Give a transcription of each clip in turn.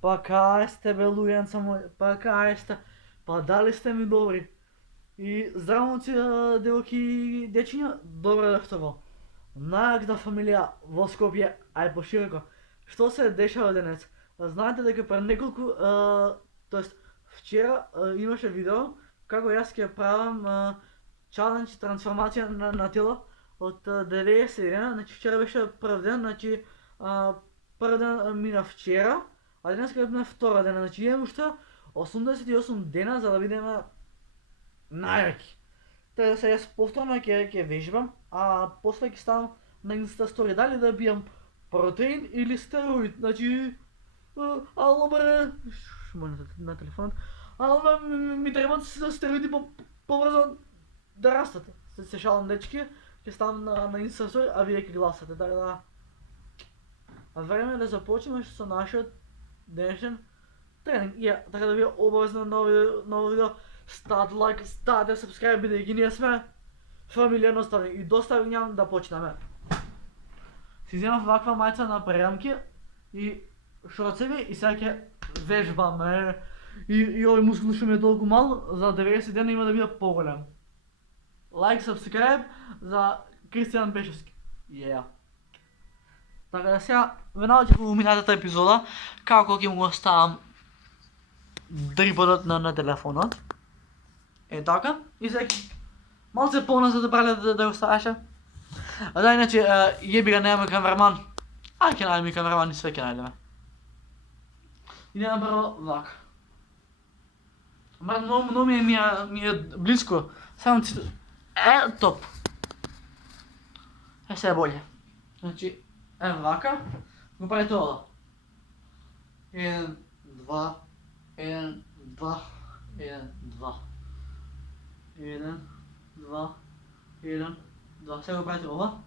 Pa kaj ste, belujenca moj, pa kaj ste, pa dali ste mi dobri. И здравоци, девоки и дечиња, добро доштово. Најакта фамилија во Скопје, а и пошироко. Што се дешава денес? Знаете дека пред неколку, тоест вчера имаше видео како јас ќе правам чалендж трансформација на тело од 90 дена, значи вчера беше прв ден, значи прв ден мина вчера, а денес ќе мина втора дена, значи имам уште 88 дена за да видиме најаки. Така да се јас повторно ќе вежбам, а после ќе ставам на Инста стори дали да бијам протеин или стероид. Значи, ало бре, шумам на телефонот. Ало ми требаат стероиди побрзо да растат. Се шалам дечки, ќе ставам на Инста стори, а вие ќе гласате. Така да време е да започнеме со нашиот денешен тренинг. Така да вие обавезно ново видео, ставате лайк, ставате сабскрајб, бидејќи ние сме фамилија едноставно и доста нямам да почнеме. Си земав ваква мајца на прерамки и шорцеви и сега ќе вежбаме. И овој мускул што ми е толку мал, за 90 дена има да биде поголем. Лайк, сабскрајб за Кристијан Пешевски. Така да сега, веднага ќе во минатата епизода, како ќе му оставам дриподот на телефонот. Така, и сега малце поназад да брале да го ставаше. А да, иначе, јеби га немаме камераман. А ќе најдеме камераман и све ќе најдеме. Идеме прво вака. Многу ми е близко. Само циту... топ. Се е болje. Значи, вака, го правите ова. 1, 2, 1, 2, 1, 2. 1, 2, 1, 2. Сега го правите ова.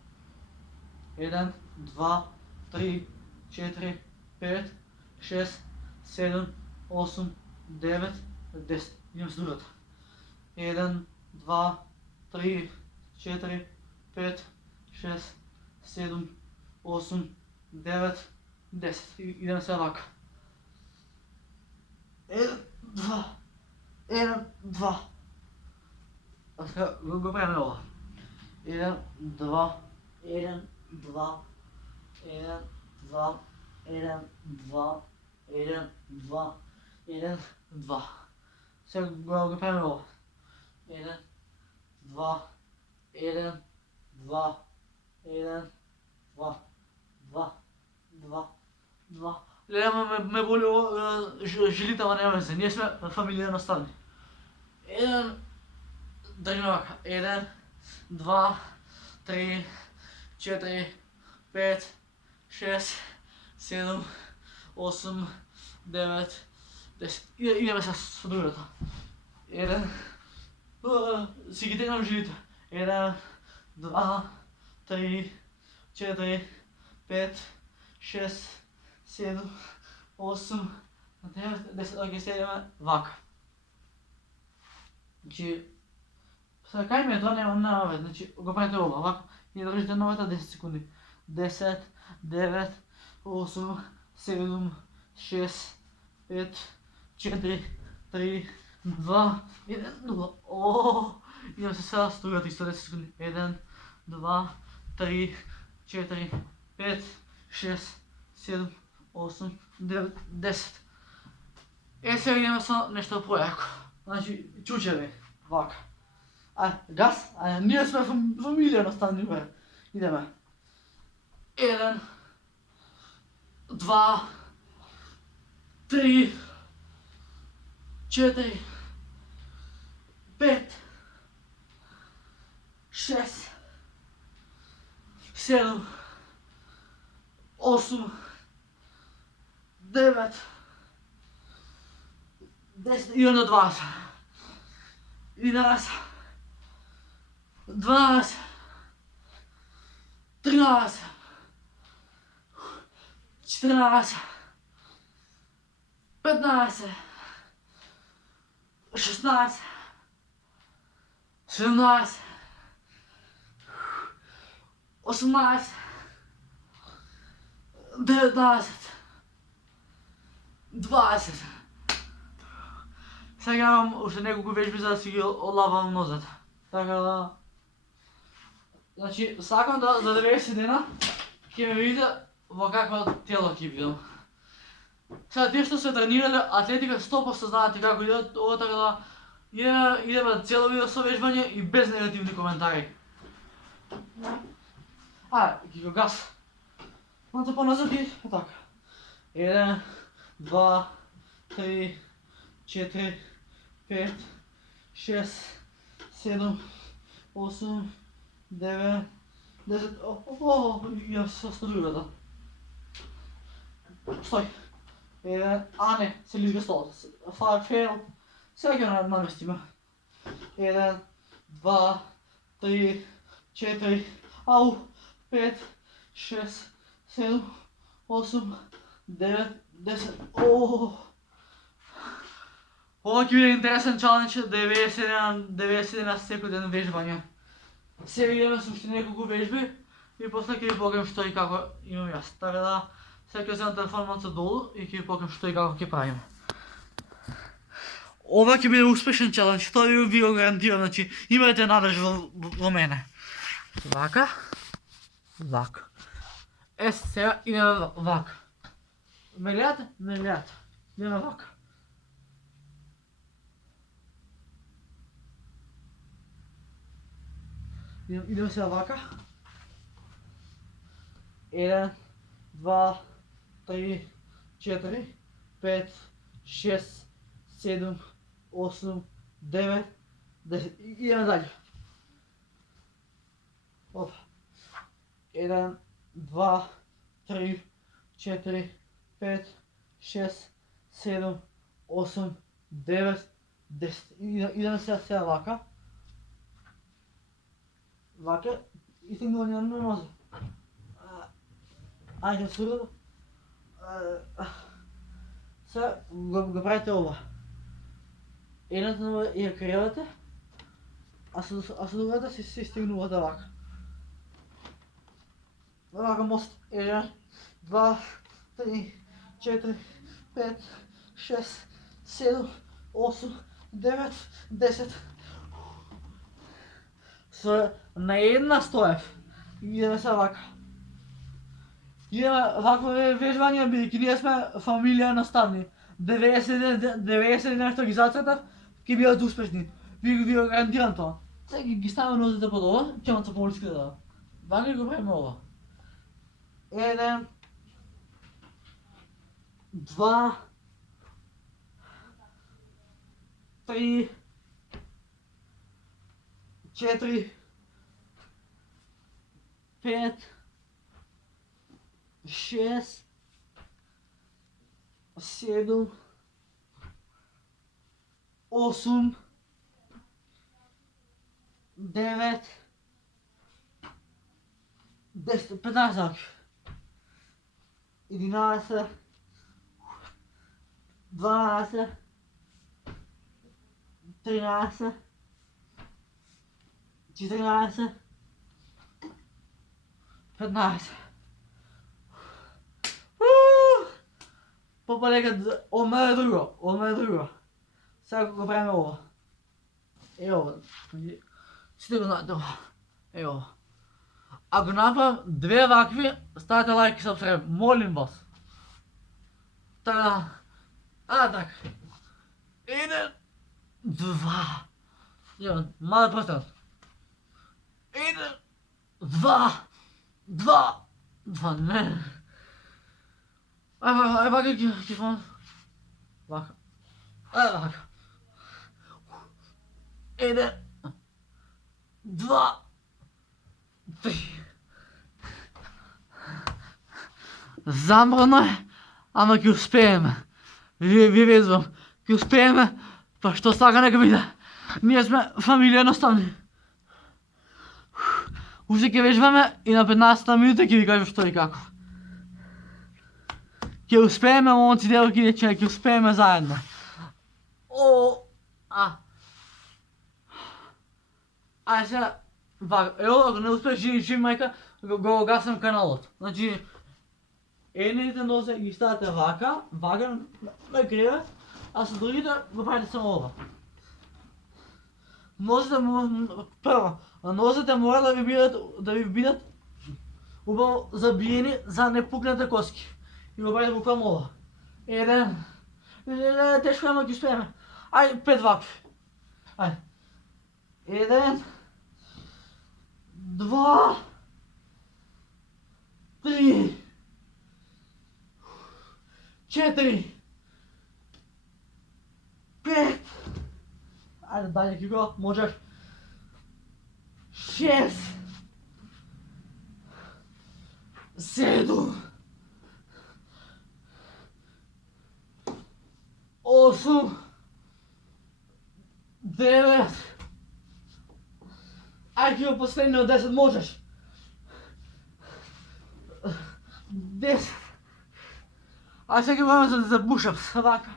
1, 2, 3, 4, 5, 6, 7, 8, 9, 10. Идем с другата. 1, 2, 3, 4, 5, 6, 7, 8, 9, 10. Идем сега вака. 1, 2, 1, 2. А сега го правиме ова. 1, 2, 1, 2, 1, 2, 1, 2, 1, 2, 1, 2. Сега го правиме ова. 1, 2, 1, 2, 1, 2, 2, 2, 2. Леле, ме боли жилите, ама нема се. Ние сме фамилија едноставни. 1, држиме вака. 1, 2, 3, 4, 5, 6, 7, 8, 9, 10. Идеме сега со другата. 1, си ги тегнам жилите. 1, 2, 3, 4, 5, 6, 7, 8, 9, 10. Окей, сега идеме вака. Значи, сега кај ми е тоа нема вез, значи го правите ова, вака, и држите новата 10 секунди. 10, 9, 8, 7, 6, 5, 4, 3, 2, 1, 0. Идем се сега с другата исто 10 секунди. 1, 2, 3, 4, 5, 6, 7, 8, 9, 10. Сега идеме со нешто појако. Значи, чучеви, вака. Газ, ние сме фамилија едноставни бе. Идеме. 1, 2, 3, 4, 5, 6, 7, 8, 9, 10 и onda 20. 11, 12, 13, 14, 15, 16, 17, 18, 19, 20. Сега имам още няколко вежби, за да си ги олавам нозет. Така да... Значи, сакам да за 90 дена ќе ме видите во каква тело ќе бидам. Сега тие што се тренирале атлетика 100% знаете како идат ова, така да идеме цело видео со вежбање и без негативни коментари. Ќе го гас. Малце поназад и така. 1, 2, 3, 4, 5, 6, 7, 8, 9, 10, имам со другата. Стој. Не, се лизга столот. Фейл. Сега ќе наместиме. 1, 2, 3, 4, 5, 6, 7, 8, 9, 10. Ова ќе биде интересен чалендж, 90 дена секој ден вежбање. Се видиме со уште неколку вежби и после ќе ви покажам што и како имам јас. Така да, сега ќе земам телефон малце долу и ќе ви покажам што и како ќе правиме. Ова ќе биде успешен чалендж, тоа ви го гарантирам, значи имајте надеж во мене. Вака. Вака. Сега идеме вака. Ме гледате? Ме гледате. Идеме вака. Идеме сега вака. 1, 2, 3, 4, 5, 6, 7, 8, 9, 10. Идеме далje. Опа. 1, 2, 3, 4, 5, 6, 7, 8, 9, 10. Идеме сега вака. Вака и стигнување на нозе. Ајде сурдо. Сега го правите ова. Едната нога ја кривате, а со другата се стигнувате вака. Вака мост. 1, 2, 3, 4, 5, 6, 7, 8, 9, 10. На една стоев. Идеме се вака. Идеме вакво вежбање, бидејќи ние сме фамилија наставни. 90 дена што ги зацртав, ќе бидат успешни. Ви го гарантирам тоа. Сега ги ставаме нозите под ова, ќе малце помолски да дадам. Вака го правиме ова. 1, 2, 3, 4, 5, 6, 7, 8, 9, 10, 15, 11, 12, 13, 14, 15. Попалека, ова е друго. Сега го правиме ова. Ова. Сите го знаете ова. Ова. Ако направам две вакви, ставате лайк и сабскрайб. Молим вас. Така. Така. 1, 2. Мале прстен. 1, 2, не. Ај вака ќе фам. Вака. Вака. 1, 2, 3. Замрано е, ама ќе успееме. Ви везвам. Ќе успееме, па што сака нека биде. Ние сме фамилија наставни. Уште ќе вежбаме и на 15-та минута ќе ви кажам што и како. Ќе успееме, момци, девојки, дечиња, ќе успееме заедно. Ајде сега, вака, ако не успееш, жив мајка, го гасам каналот. Значи, Едните нозе ги ставате вака на кревет, а со другите го правите само ова. Нозете мора да ви бидат убаво забиени за не пукнете коски. И го правите буквално ова. Еден. Тешко ама ги успееме. Ај, 5 вакви. Ајде. Еден. 2. 3. 4. 5. Ајде, далje Кико, можеш. 6. 7. 8. 9. Ајде Кико, последно 10, можеш. 10. А сега време за да забушам. Вака.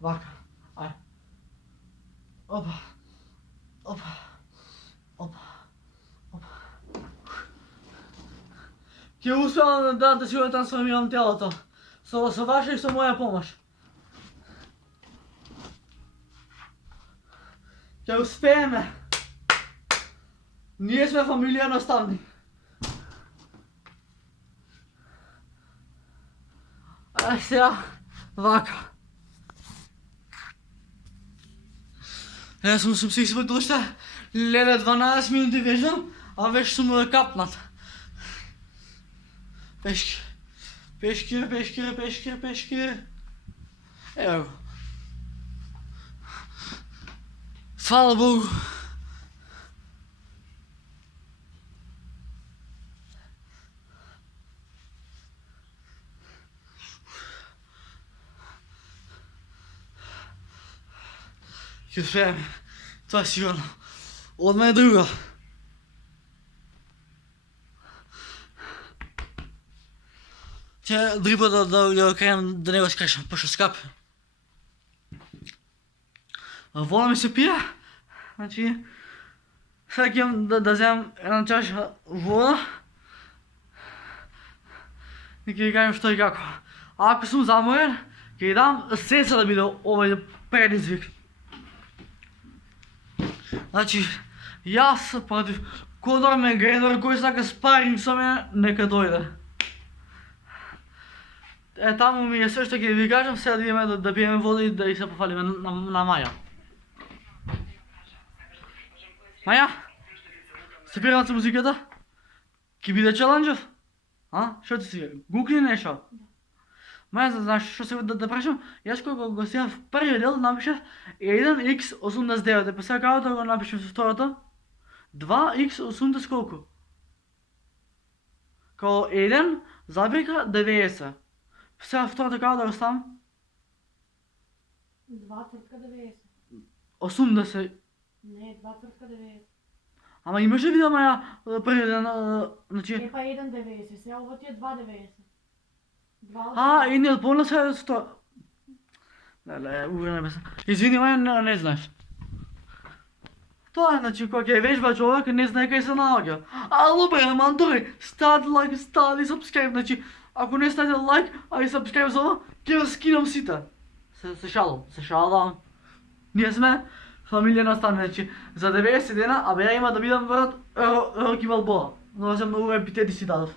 Вака. Ајде. Опа. Опа. Опа. Опа. Ќе успеам да си го трансформирам телото. Со ваша и со моја помош. Ќе успееме. Ние сме фамилија наставни. А сега, вака. Јас сум си испратил уште леле 12 минути веждам, а веќе сум капнат. Пешки. Пешки, пешки, пешки, пешки. Ево го. Фала Богу. Ќе успееме. Това е сигурно. Од мене друго. Ќе други пат да кренам да не го скрешам, пошто скап. Вода ми се пие. Значи, сега ќе имам да земам една чаша вода. И ќе ви кажам што и како. А ако сум заморен, ќе ви дам сеца да биде овој предизвик. Значи, јас против Конор Мегрегор, кој сака спаринг со мене, нека дојде. Таму ми е све што ќе ви кажам, сега да идеме да пиеме вода и да и се пофалиме на Маја. Маја? Стопираме се музиката? Ке биде челенджев? А? Шо ти си? Гукни нешто? Маја, знаеш што се да прашам? Јас кога го снимав в првиот дел напишав 1x89, па сега како да го напишем со второто? 2x80 колку? Као 1 забрика 90. Сега второто како да го ставам? 2,90. 80. Не, 2,90. Ама имаше видео Маја првиот ден, значи... Е па 1,90, сега ово ти е 2,90. И не отпомна се сто... Леле, уверен бе се. Извини, Маја, не знаеш. Тоа е, значи, кога ќе вежба човек, не знае кај се наоѓа. Ало бе, мантори, ставате лайк, ставате subscribe, значи, ако не ставите лайк, а и subscribe за ова, ќе вас скинам сите. Се шалам. Ние сме фамилија наставни, значи, за 90 дена, а бе ја има да бидам врат Роки Балбоа. Но се многу епитети си дадов.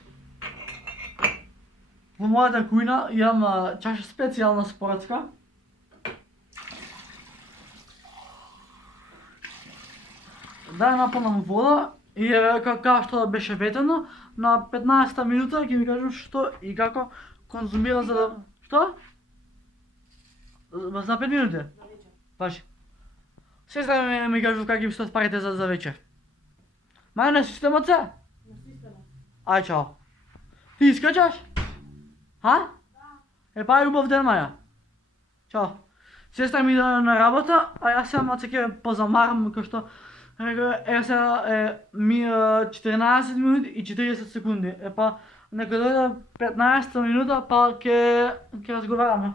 Во мојата кујна имам чаша специјална споратска. Да ја напълнам вода и како што беше ветено, на 15-та минута ќе ви кажам што и како конзумирам за да... Што? За 5 минути? Баш. Сестра ми кажува како ги стоят парите за вечер. Маја на системот се? На системот. Ај, чао. Ти искачаш? Ха? Да. Па убав ден, Маја. Чао. Сестра ми иде на работа, а јас сега маце ќе позамарам, кој што... Ева сега ми 14 минути и 40 секунди. Па, нека дојде 15 минута, па ќе разговараме.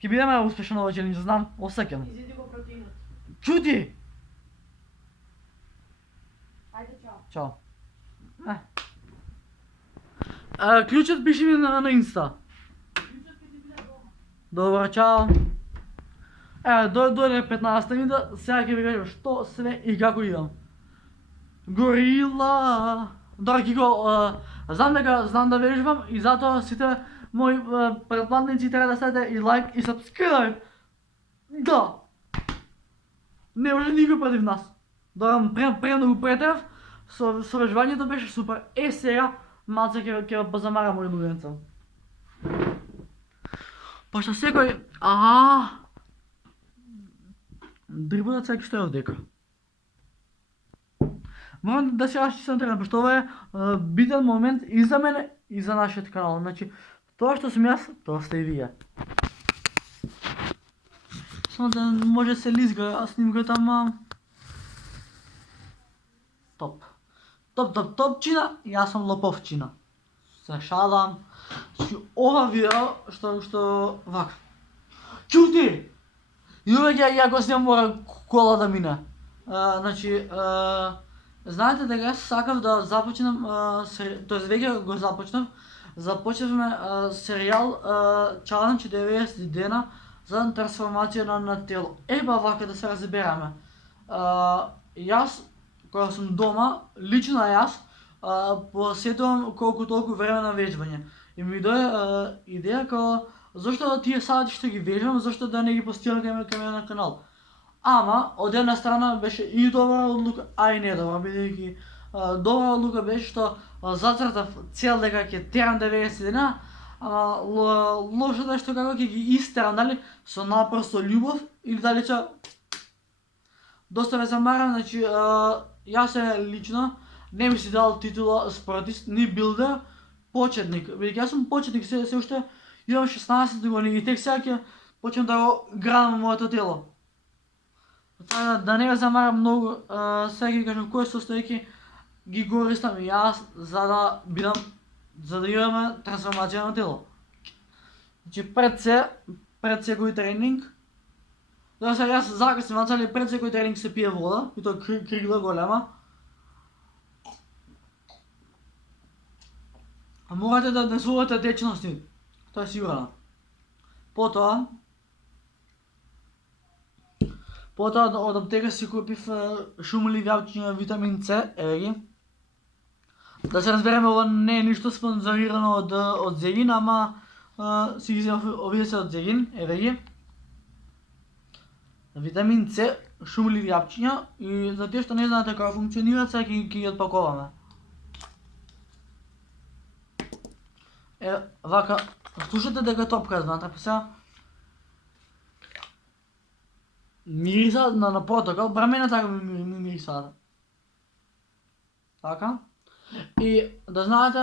Ќе бидеме успешно овој челендж, знам, осеќам. Изиди го протеинот. Чути! Ајде, чао. Чао. Чао. Ключът пиши ми на инста. Добре, чао. Дойде 15 минута, сега ќе ви кажам што све и како идам. Горила! Да, Кико, знам да вежбам и затоа сите мои предплатници треба да ставите и лайк и subscribe. Да! Не може никој против нас. Да, прем да го претерав, со вежбањето беше супер. Сега, малце ќе позамарам мој луѓенца. Пошто секој... Дрибунат секој што е овдека. Морам да се разчистам терен, пошто ова е битен момент и за мене и за нашиот канал. Значи, тоа што сум јас, тоа сте и вие. Само да може се лизга снимката, ама... Топ. Топчина, јас сум лоповчина. Се шалам. Значи, ова видео, што вака. Чути! И uvek ја го снимам мора кола да мине. Значи, знаете дека јас сакав да започнам, тоест веќе го започнав, започнавме серијал Challenge 90 дена за трансформација на тело. Еба вака да се разбераме. Јас, кога сум дома, лично јас, посетувам колку толку време на вежбање. И ми дојде идеја како зошто тие сати што ги вежбам, зошто да не ги постирам кај мене на канал. Ама, од една страна беше и добра одлука, а и не добра, бидејќи добра одлука беше што зацртав цел дека ќе терам 90 дена, ама лошото е што како ќе ги истерам, дали со напор, со љубов, или дали ќе... Доста ме замарам, значи, јас лично не ми си дал титула спортист, ни билдер, почетник. Бидејќи јас сум почетник, се уште имам 16 години и тек сега ќе почнем да го градам моето тело. Да не ме замарам многу, сега ќе кажам кои состојки ги користам и јас за да имаме трансформација на тело. Значи пред секој тренинг, да сега јас закасим, значи пред секој тренинг се пие вода, и тоа кригла голема. А морате да не својате течности, тоа е сигурно. Потоа од аптека си купив шумливи јапчиња витамин С, еве ги. Да се разбереме, ова не е ништо спонзорирано од Зегин, ама си ги вземав овие се од Зегин, еве ги. Витамин С, шумливи јапчиња, и за тие што не знаете како функционираат, сега ќе ги отпакуваме. Вака, слушате дека топка внатре, па сега мириса на протокол, бра мене така ми мирисаат. Така. И да знаете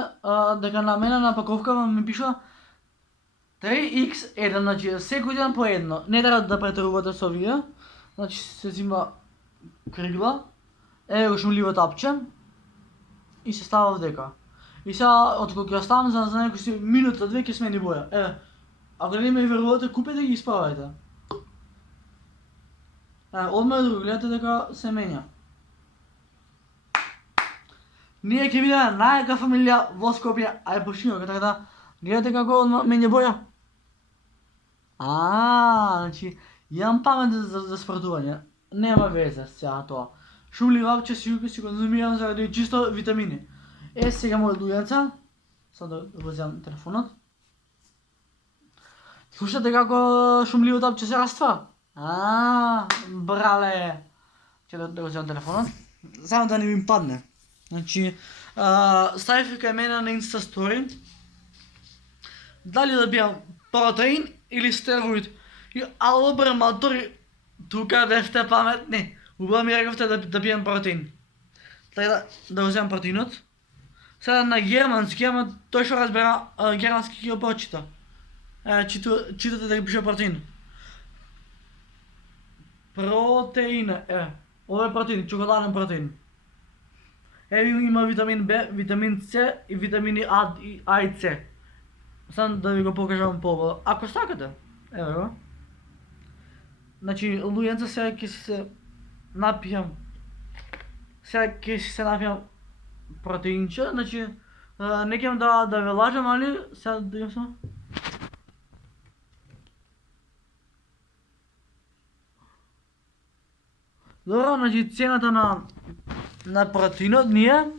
дека на мене на паковкава ми пишува 3x1, значи секој ден по едно. Не треба да претерувате со овие. Значи се зима кригла, еве го шумливо тапче и се става вдека. И сега, откога ќе оставам за некој си минута, две ќе смени боја. Еве, ако не ме верувате, купете ги и исправајте. Одма да го гледате дека се менја. Ние ќе видиме најака фамилија во Скопје, а е Пушинок, така да гледате како одма менја боја. Значи, имам памет за спортување. Нема везе сега тоа. Шумливи јапчиња си конзумирам заради чисто витамини. Сега мој луѓенца, сад да го земам телефонот. Слушате како шумливо тапче се раства? Брале. Ќе да го земам телефонот. Само да не ми падне. Значи, ставив кај мене на Insta Story дали да бијам протеин или стероид. И ало бре матори, тука бевте паметни. Убаво ми рековте да бијам протеин. Така да го земам протеинот. Сега на германски, ама тој што разбера германски ќе го прочита. Читате да ги пише протеин. Протеин, ова е протеин, чоколаден протеин. Има витамин Б, витамин С и витамини А и С. Сам да ви го покажам по-убаво. Ако сакате, еве го. Значи, луѓенца сега ќе се напијам. Сега ќе се напијам протеинче, значи не кем да ве лажам, али сега да имам само. Добро, значи цената на протеинот ми е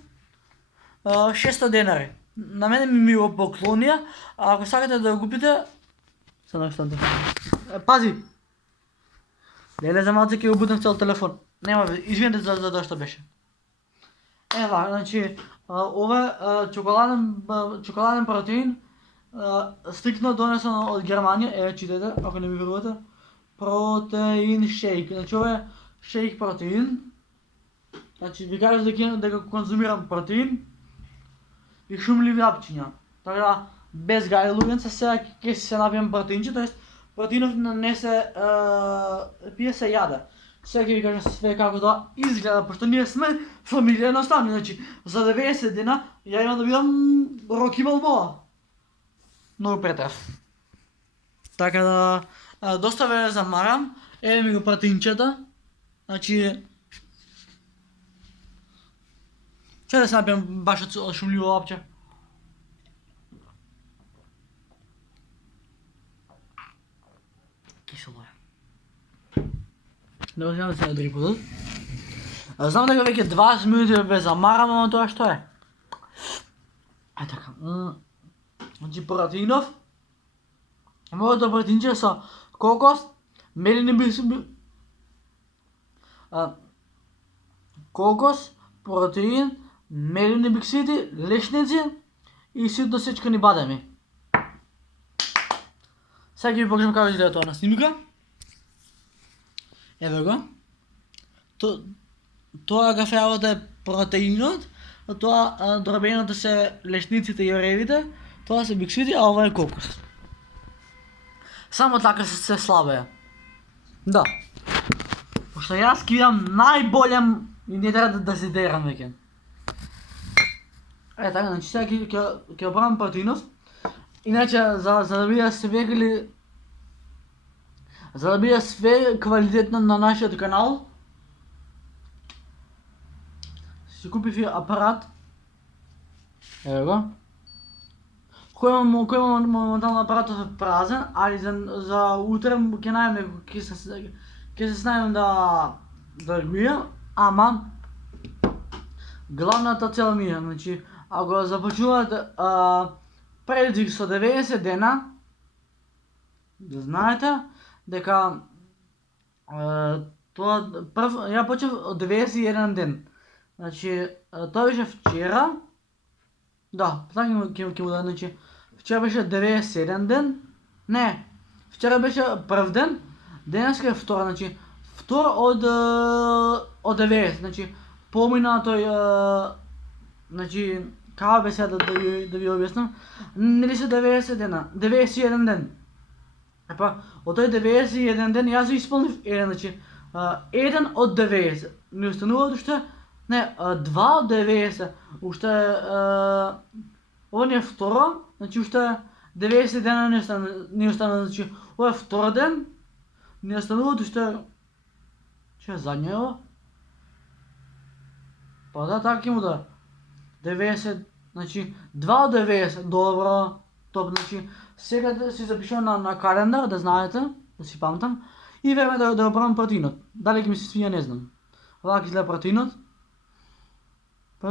600 денари. На мене ми го поклонија, а ако сакате да го купите, се наштанте. Пази! Леле, за малце ќе го бутам цел телефон. Нема ве, извинете за тоа што беше. Ева, значи, ова е чоколаден протеин, стриктно донесен од Германија, еве читате, ако не ми верувате. Протеин шейк, значи ова е шейк протеин. Значи ви кажа дека конзумирам протеин и шумливи апчиња. Така да, без гај луѓенца, сега ќе се напијам протеинче, тоест протеинов не се пие, се јаде. Сега ќе ви кажам све како тоа изгледа, пошто ние сме фамилија едноставни, значи за 90 дена ја имам да бидам Роки Балбоа. Многу претев. Така да, доста ве замарам, еве ми го протеинчета, значи ќе да се напијам баш од шумливо апче. Кисело е. Не можам да се други пut. Знам дека веќе 20 минути ве замарам, ама тоа што е? Ај така. Значи протеинов. Моето протеинче со кокос, мелени кокос, протеин, мелени биксити, лешници и ситно сечкани бадеми. Сега ќе ви покажам како изгледа тоа на снимка. Еве го. Тоа кафеавото е протеинот, а тоа дробеното се лешниците и оревите, тоа се биксити, а ова е кокос. Само така се слабеја. Да. Пошто јас ќе бидам најболем и не треба да се дерам веќе. Така, значи сега ќе оправам протеинов. Иначе, за да биде све за да биде све квалитетно на нашиот канал, си купив апарат. Ево го. Кој моментално апаратот е празен, али за утре ќе најдем ќе се снајдем да го имам, ама главната цел ми е, значи, ако започнувате предвид со 90 дена, да знаете дека тоа ја почнав од 91 ден. Значи, тоа беше вчера. Да, така ќе му дадам, значи, вчера беше 97 ден. Не, вчера беше прв ден, денеска е втора, значи, втор од 90, значи, помина тој, значи, како бе сега да ви објаснам, нели се 90 дена, 91 ден. Епа, од тој 91 ден јас го исполнив еден, значи, 1 од 90, не останува уште, не, 2 од 90, уште, ова не е второ, значи уште 90 дена не остана, значи, ова е втор ден, не остануваат уште, че е задњево? Па да, така ќе му да. 90, значи 2 од 90, добро, топ, значи сега да си запишам на календар, да знаете, да си памтам, и време да го правам протеинот. Дали ќе ми се свиѓа, не знам. Вака изгледа протеинот.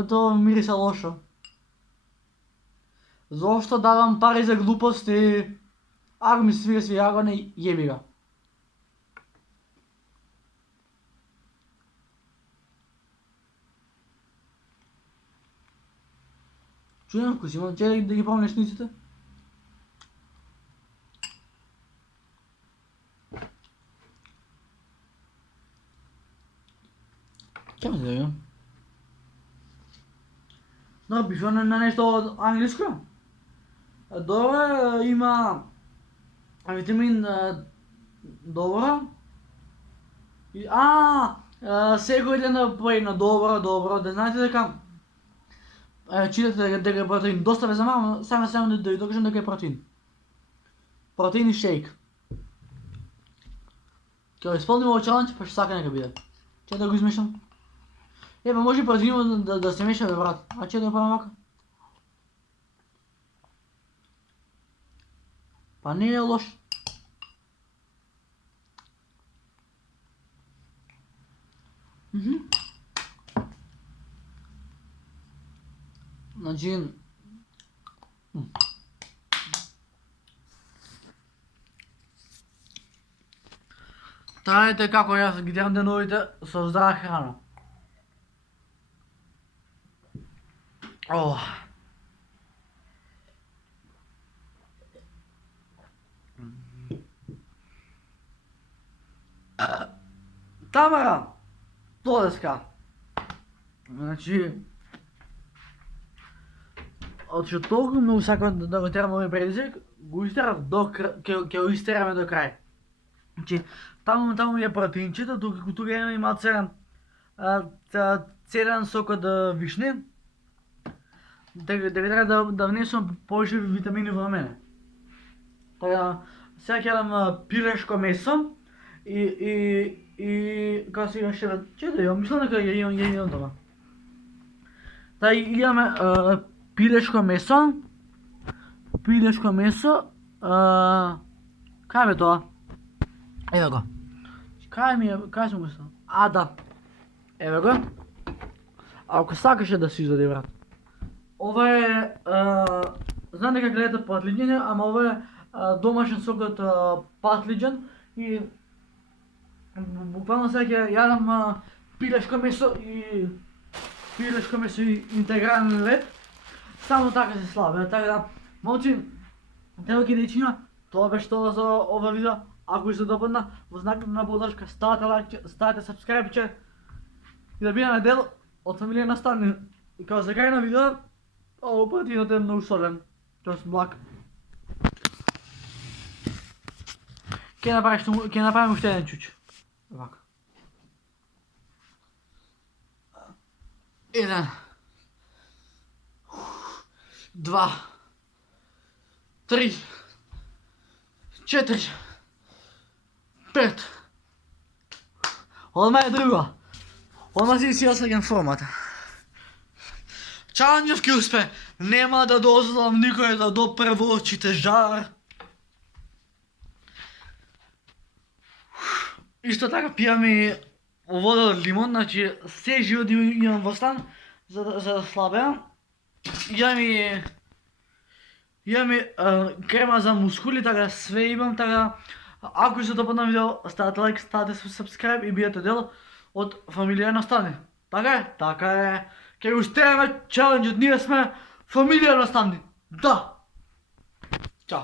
Тоа мириса лошо. Зошто давам пари за глупости? Ако ми се свиѓа, ако не, јеби га. Чуден вкус има, че да ги пробам лешниците. Чема да видам? Да, пишува на нешто англиско. Добро, има витамин добро. Секој ден по едно, добро, да знаете дека читате дека е протеин, доста ве замарам, само да ви докажам дека е протеин. Протеин и шейк. Ќе го исполним овој челендж, па што сака нека биде. Ќе да го измешам. Па може предимно да се меша, бе, брат. А че да правим вака? Па не е лош. Значи... Траете како јас ги дирам деновите со здрава храна. О. Тамара, додеска. Значи, че толку многу сакам да го терам овој предизвик, го истерав ќе го истераме до крај. Значи, таму е протеинчето, тука има цеден сок од вишне. Дека треба да внесам повеќе витамини во мене. Така, сега ќе дам пилешко месо и како се викаше, че да ја мислам дека ја имам дома. Така имаме пилешко месо, кај бе тоа? Еве го. Кај сме го ставил? А, да. Еве го. Ако сакаше да си изоди, брат. Ова е, знам дека гледате патлиџање, ама ова е домашен сок од патлиџан и буквално сега ќе јадам пилешко месо и интегрален лед. Само така се слабе, така да, момци, девојки и дечиња, тоа беше тоа за ова видео. Ако ви се допадна, во знак на поддршка ставате лайк, ставате сабскрајбче и да бидеме дел од фамилија Наставни. И како за крај на видео, овој патинот е многу солен, тоест благ. Ќе направим уште еден чуч. Вака. 1, 2, 3, 4, 5. Одма е друга. Одма си осеќам формата. Чањевки успе. Нема да дозволам никој да допре во очите жар. Исто така пијам и вода од лимон, значи се живот имам во стан за да слабеам. Имам и крема за мускули, така све имам, така ако ви се допадна видео, ставате лайк, ставате сабскрајб и биете дел од фамилија Наставни. Така е. Ќе го стераме челенџот, ние сме фамилија Наставни. Да. Чао.